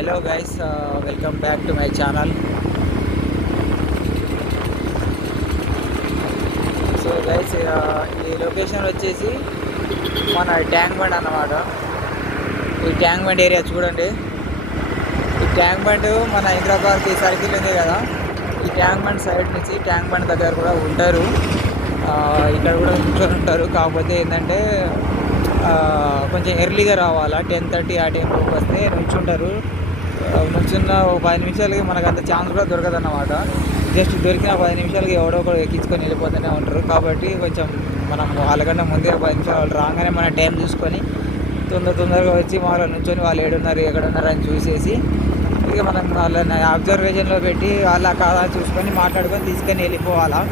Hello guys, welcome back to my channel. So guys, ఈ location వచ్చేసి మన tank bund అన్నమాట. ఈ ట్యాంక్ బండ్ ఏరియా చూడండి. ఈ ట్యాంక్ బండ్ మన హైదరాబాద్ సర్కిల్ ఉంది కదా, ఈ ట్యాంక్ బండ్ సైడ్ నుంచి ట్యాంక్ బండ్ దగ్గర కూడా ఉంటారు. ఇక్కడ కూడా కూర్చొని ఉంటారు. కాకపోతే ఏంటంటే కొంచెం ఎర్లీగా రావాలా, 10:30 ఆ టైంలోకి వస్తే నుంచుంటారు. నుంచున్న 10 నిమిషాలకి మనకు అంత ఛాన్స్ కూడా దొరకదన్నమాట. జస్ట్ దొరికిన 10 నిమిషాలకి ఎవడో ఒకరు ఎక్కించుకొని వెళ్ళిపోతూనే ఉంటారు. కాబట్టి కొంచెం మనం వాళ్ళకన్నా ముందే 10 నిమిషాలు వాళ్ళు రాగానే మన టైం చూసుకొని తొందరగా వచ్చి వాళ్ళ నుంచొని వాళ్ళు ఏడున్నారు ఎక్కడున్నారు అని చూసేసి ఇక మనం వాళ్ళని అబ్జర్వేషన్లో పెట్టి వాళ్ళ కాదా చూసుకొని మాట్లాడుకొని తీసుకొని వెళ్ళిపోవాలా.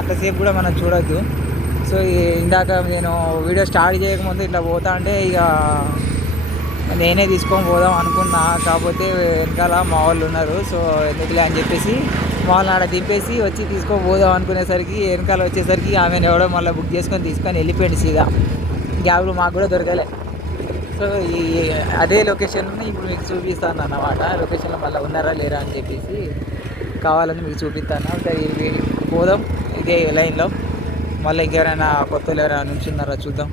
అంతసేపు కూడా మనం చూడొద్దు. సో ఇందాక నేను వీడియో స్టార్ట్ చేయకముందు ఇట్లా పోతా అంటే ఇక నేనే తీసుకొని పోదాం అనుకున్నా. కాకపోతే వెనకాల మా వాళ్ళు ఉన్నారు. సో ఎందుకులే అని చెప్పేసి వాళ్ళని ఆడ దింపేసి వచ్చి తీసుకొని పోదాం అనుకునేసరికి వెనకాల వచ్చేసరికి ఆమెను ఎవడో మళ్ళీ బుక్ చేసుకొని తీసుకొని వెళ్ళిపోయింది సీదా. గ్యాబ్లు మాకు కూడా దొరకలే. సో ఈ అదే లొకేషన్ని ఇప్పుడు మీకు చూపిస్తాను అన్నమాట. లొకేషన్లో మళ్ళీ ఉన్నారా లేరా అని చెప్పేసి కావాలని మీకు చూపిస్తాను. పోదాం ఇదే లైన్లో. మళ్ళీ ఇంకెవరైనా కొత్త ఎవరైనా నుంచున్నారా చూద్దాం.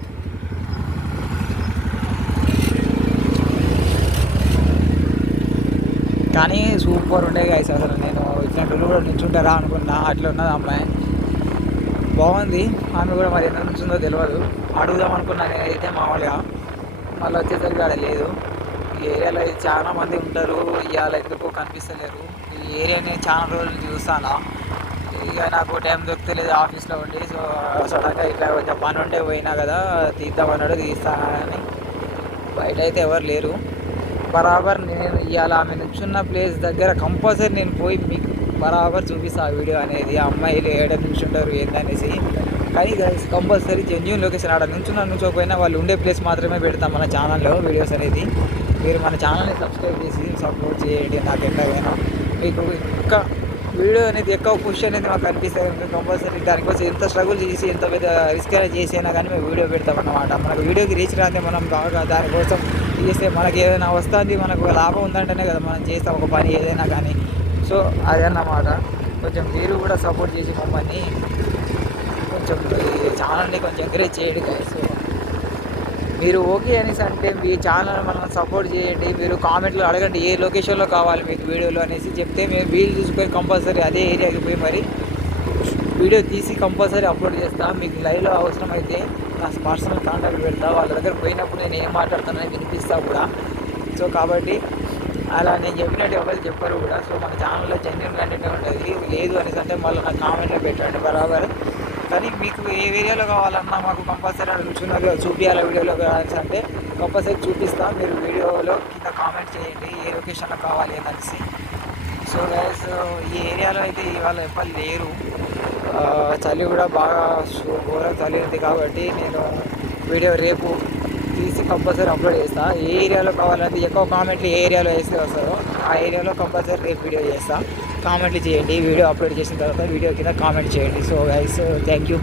కానీ సూపర్ ఉండే గైస్. అసలు నేను ఇట్లాంటి కూడా నుంచుంటారా అనుకున్నా. అట్లా ఉన్నది అమ్మాయి, బాగుంది. ఆమె కూడా మరి ఎంత నుంచుందో తెలియదు. అడుగుదాం అనుకున్నా నేనైతే మామూలుగా. మళ్ళీ వచ్చేసరికి అక్కడ లేదు. ఈ ఏరియాలో చాలా మంది ఉంటారు. ఇవాళ ఎందుకో కనిపిస్తలేరు. ఈ ఏరియాని చాలా రోజులు చూస్తాను. ఇక నాకు టైం దొరకలేదు ఆఫీస్లో ఉండి. సో సడన్గా ఇట్లా కొంచెం పని ఉంటే పోయినా కదా, తీద్దామన్నాడు. తీస్తానని బయట అయితే ఎవరు లేరు. బరాబర్ నేను ఇవాళ ఆమె నుంచున్న ప్లేస్ దగ్గర కంపల్సరీ నేను పోయి మీకు బరాబర్ చూపిస్తాను ఆ వీడియో అనేది. ఆ అమ్మాయిలు ఏడ నుంచుంటారు ఏందనేసి. కానీ కంపల్సరీ జెన్యూన్ లొకేషన్. ఆడ నుంచోకపోయినా వాళ్ళు ఉండే ప్లేస్ మాత్రమే పెడతాం మన ఛానల్లో వీడియోస్ అనేది. మీరు మన ఛానల్ని సబ్స్క్రైబ్ చేసి సపోర్ట్ చేయండి. నాకు ఎట్లాగైనా మీకు ఇంకా వీడియో అనేది ఎక్కువ పుష్ అనేది మాకు అనిపిస్తుంది. కంపల్సరీ దానికోసం ఎంత స్ట్రగుల్ చేసి ఎంత పెద్ద రిస్క్ అయినా చేసినా కానీ మేము వీడియో పెడతామన్నమాట. మనకు వీడియోకి రీచ్ రాస్తే మనం బాగా దానికోసం చేస్తే మనకి ఏదైనా వస్తుంది, మనకు లాభం ఉందంటేనే కదా మనం చేస్తాం ఒక పని ఏదైనా కానీ. సో అదన్నమాట. కొంచెం మీరు కూడా సపోర్ట్ చేసి మమ్మల్ని కొంచెం ఈ ఛానల్ని కొంచెం ఎంకరేజ్ చేయండి గైస్. మీరు ఓకే అనేసి అంటే మీ ఛానల్ మనం సపోర్ట్ చేయండి. మీరు కామెంట్లు అడగండి ఏ లొకేషన్లో కావాలి మీకు వీడియోలు అనేసి చెప్తే మేము వీలు చూసుకొని కంపల్సరీ అదే ఏరియాకి పోయి మరి వీడియో తీసి కంపల్సరీ అప్లోడ్ చేస్తాను. మీకు లైవ్లో అవసరమైతే నా పర్సనల్ కాంటాక్ట్ పెడతా. వాళ్ళ దగ్గర పోయినప్పుడు నేను ఏం మాట్లాడుతానని వినిపిస్తా కూడా. సో కాబట్టి అలా నేను చెప్పినట్టు ఎవరు చెప్పరు కూడా. సో మన ఛానల్లో జెన్యూన్ కంటెంట్ ఉంటుంది. లేదు అనేసి అంటే మళ్ళీ నాకు కామెంట్లో పెట్టండి బరాబర్. కానీ మీకు ఏ ఏరియాలో కావాలన్నా మాకు కంపల్సరీ అడుగుతున్నారు చూపించాలి వీడియోలో కావాల్సి అంటే కంపల్సరీ చూపిస్తాం. మీరు వీడియోలో కింద కామెంట్ చేయండి ఏ లొకేషన్లో కావాలి అనేసి. సో గైస్, ఈ ఏరియాలో అయితే ఇవాళ ఎవ్వరు లేరు. చలి కూడా బాగా ఘోరం చలి ఉంది. కాబట్టి నేను వీడియో రేపు తీసి కంపల్సరీ అప్లోడ్ చేస్తాను. ఏ ఏరియాలో కావాలంటే ఎక్కువ కామెంట్లు ఏ ఏరియాలో వేస్తే వస్తారో ఆ ఏరియాలో కంపల్సరీ రేపు వీడియో చేస్తాను. కామెంట్లు చేయండి. వీడియో అప్లోడ్ చేసిన తర్వాత వీడియో కింద కామెంట్ చేయండి. So guys, thank you.